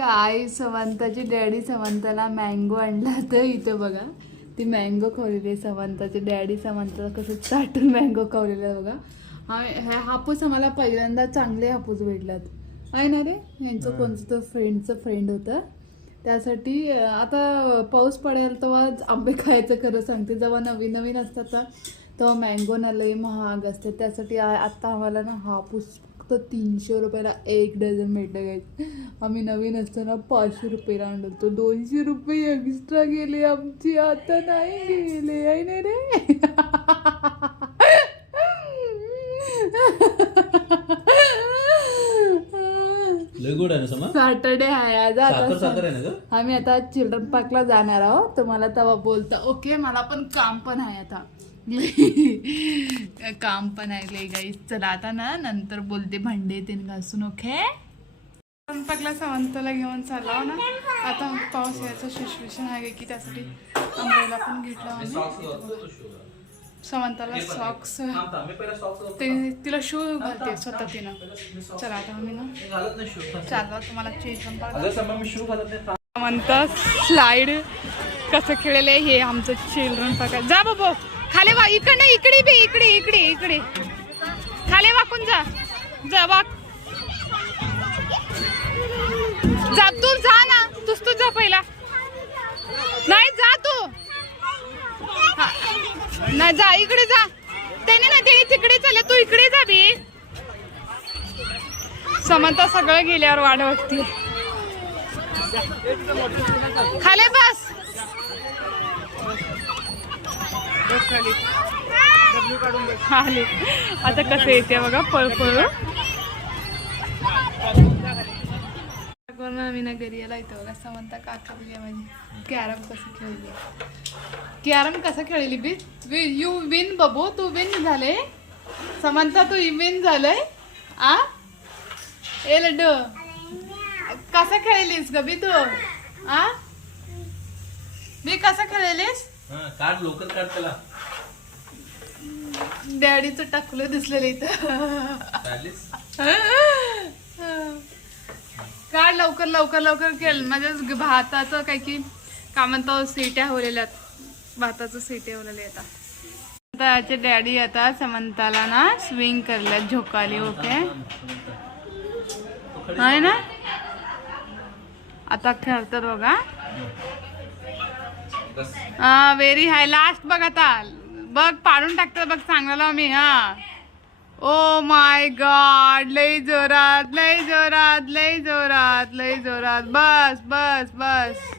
आई समंताची daddy समंताला mango आणला तर इथे बघा ती मँगो खावलेली आहे. समंताचे डॅडी समंताला कसं चाटून मँगो खावलेलं आहे बघा. हा हापूस आम्हाला पहिल्यांदा चांगले हापूस भेटलात आहे ना रे. यांचं कोणतं तर फ्रेंड होतं त्यासाठी. आता पाऊस पडायला तेव्हा आंबे खायचं खरं सांगते. जेव्हा नवीन नवीन असतात ना तेव्हा मँगो ना लई महाग असते. त्यासाठी आत्ता आम्हाला ना हापूस फक्त 300 रुपयाला 1 डझन भेटलं गायचं. आम्ही नवीन असताना 500 रुपयाला आणलं होतो. 200 रुपये एक्स्ट्रा गेले आमची. आता नाही गेले आहे ना रे. सॅटर्डे आहे आज. आम्ही आता चिल्ड्रन पार्कला जाणार आहोत. तर मला तेव्हा बोलता ओके मला पण काम पण आहे आता. काम पण आहे गाईस. चला आता ना नंतर बोलते भांडे ते घासून. ओके चिल्ड्रन पार्कला समंताला घेऊन चाललो ना. आता पाऊस यायचं सिच्युएशन आहे की त्यासाठी अंब्रेला पण घेतला आम्ही. समंताला सॉक्स ते तिला शू घालते स्वतः तिनं. चला आता आम्ही ना चाललो तुम्हाला चिल्ड्रन पार्क. समंता स्लाइड कसं खेळले हे आमचं चिल्ड्रन पार्क. जा बाबा खाली वा. इकडे इकडे बे इकडे इकडे इकडे खाली वाकून जा. जा वाक जा तू जा ना. तू जा पहिला. नाही जा तू. नाही जा इकडे जा. त्याने ना त्याने तिकडे चालले तू इकडे जा बे. समंता सगळं गेल्यावर वाढ वाटते. खाली बस. खाली आता कसं येते बघा पळपळ. आम्ही ना घरी यायला येतो बघा. समंता काका बघूया माझी कॅरम कसं खेळली. कॅरम कसं खेळली बी. यू विन बबू. तू विन झाले. समंता तू विन झालंय. आ ए लड्डू कसं खेळलीस ग बी तू. आ बी कसं खेळलीस. काढ लवकर काढ त्याला. डॅडीचं टाकलं दिसलेलं इथं. काढ लवकर लवकर लवकर खेळ. माझ्या भाताचं काही की का म्हणतो सीट्या होलेल्या. भाताचं सीट्या होलेल्या आता. त्याचे डॅडी आता समंताला ना स्विंग करल्यात झोकाली. ओके आहे ना. आता खेळतात बघा. हा व्हेरी हाय. लास्ट बघ आता बघ पाडून टाकतात बघ. सांगलो मी. हा ओ माय गॉड लय जोरात लय जोरात लय जोरात लय जोरात. बस बस बस.